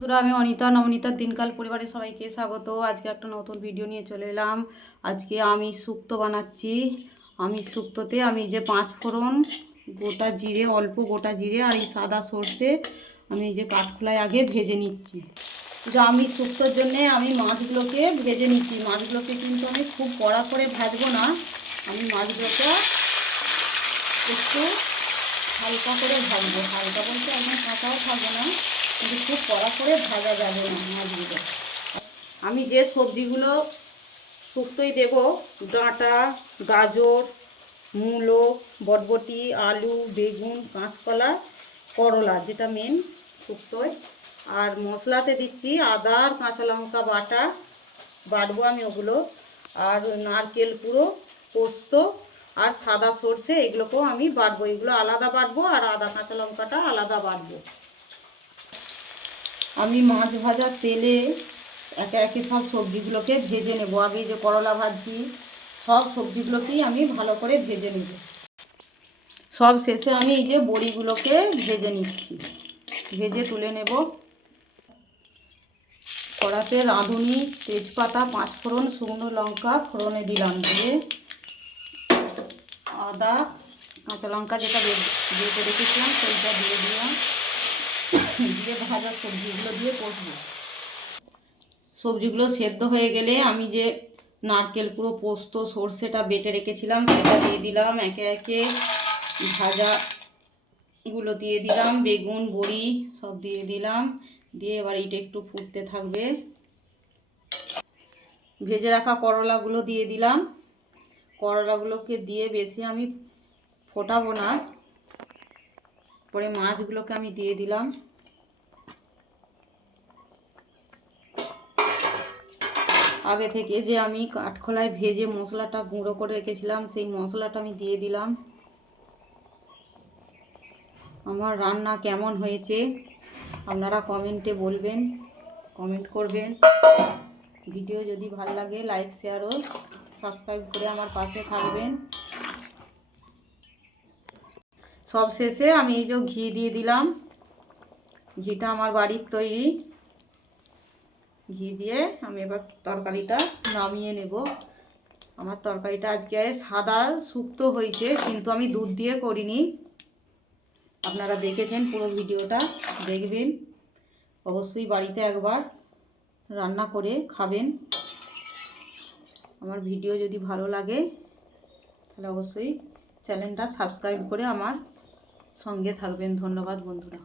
বন্ধুরা, আমি অনিতা নবনীতার দিনকাল পরিবারের সবাইকে স্বাগত। আজকে একটা নতুন ভিডিও নিয়ে চলে এলাম। আজকে আমিষ শুক্তো বানাচ্ছি। আমিষ শুক্তোতে আমি যে 5 ফোড়ন, গোটা জিরে, অল্প গোটা জিরে আর এই সাদা সর্ষে আমি যে কাঠখোলায় আগে ভেজে নিচ্ছি। যে আমিষ শুক্তোর জন্যে আমি মাছগুলোকে ভেজে নিচ্ছি। মাছগুলোকে কিন্তু আমি খুব কড়া করে ভাজবো না, আমি মাছগুলোকে একটু হালকা করে ভাজবো। হালকা বলতে একদম কাঁচাও থাকবে না, কিন্তু খুব কড়া করে ভাজা যাবে না মাছগুলো। আমি যে সবজিগুলো শুক্তোয় দেব, ডাঁটা, গাজর, মূলো, বরবটি, আলু, বেগুন, কাঁচকলা, করলা, যেটা মেন শুক্তোয়। আর মশলাতে দিচ্ছি আদা আর কাঁচা লঙ্কা বাটবো আমি ওগুলো। আর নারকেল পুরো, পোস্ত আর সাদা সর্ষে, এগুলোকেও আমি বাটবো। এগুলো আলাদা বাটবো আর আদা কাঁচা লঙ্কাটা আলাদা বাটবো। আমি মাছ ভাজার তেলে একে একে সব সবজিগুলোকে ভেজে নেব। আগে যে করলা ভাজছি, সব সবজিগুলোকেই আমি ভালো করে ভেজে নেব। সব শেষে আমি এই যে বড়িগুলোকে ভেজে নিচ্ছি, ভেজে তুলে নেব। কড়াতে রাঁধুনি, তেজপাতা, 5 ফোড়ন, শুকনো লঙ্কা ফোড়নে দিলাম, দিয়ে আদা কাঁচা লঙ্কা যেটা বেটে রেখেছিলাম সেইটা দিয়ে দিলাম, দিয়ে ভাজা সবজিগুলো দিয়ে কষবো। সবজিগুলো সেদ্ধ হয়ে গেলে আমি যে নারকেল কুড়ো, পোস্ত, সর্ষেটা বেটে রেখেছিলাম সেটা দিয়ে দিলাম। একে একে ভাজাগুলো দিয়ে দিলাম, বেগুন, বড়ি সব দিয়ে দিলাম। দিয়ে এবার এটা একটু ফুটতে থাকবে। ভেজে রাখা করলাগুলো দিয়ে দিলাম। করলাগুলোকে দিয়ে বেশি আমি ফোটাবো না, পরে মাছগুলোকে আমি দিয়ে দিলাম। আগে থেকে যে আমি কাঠখোলায় ভেজে মশলাটা গুঁড়ো করে রেখেছিলাম সেই মশলাটা আমি দিয়ে দিলাম। আমার রান্না কেমন হয়েছে আপনারা কমেন্টে বলবেন, কমেন্ট করবেন। ভিডিও যদি ভালো লাগে লাইক, শেয়ার ও সাবস্ক্রাইব করে আমার পাশে থাকবেন। সব শেষে আমি এই যে ঘি দিয়ে দিলাম। ঘিটা আমার বাড়ির তৈরি ঘি দিয়ে আমি এবার তরকারিটা নামিয়ে নেব। আমার তরকারিটা আজকে সাদা শুক্তো হয়েছে, কিন্তু আমি দুধ দিয়ে করিনি। আপনারা দেখেছেন, পুরো ভিডিওটা দেখবেন। অবশ্যই বাড়িতে একবার রান্না করে খাবেন। আমার ভিডিও যদি ভালো লাগে তাহলে অবশ্যই চ্যানেলটা সাবস্ক্রাইব করে আমার সঙ্গে থাকবেন। ধন্যবাদ বন্ধুরা।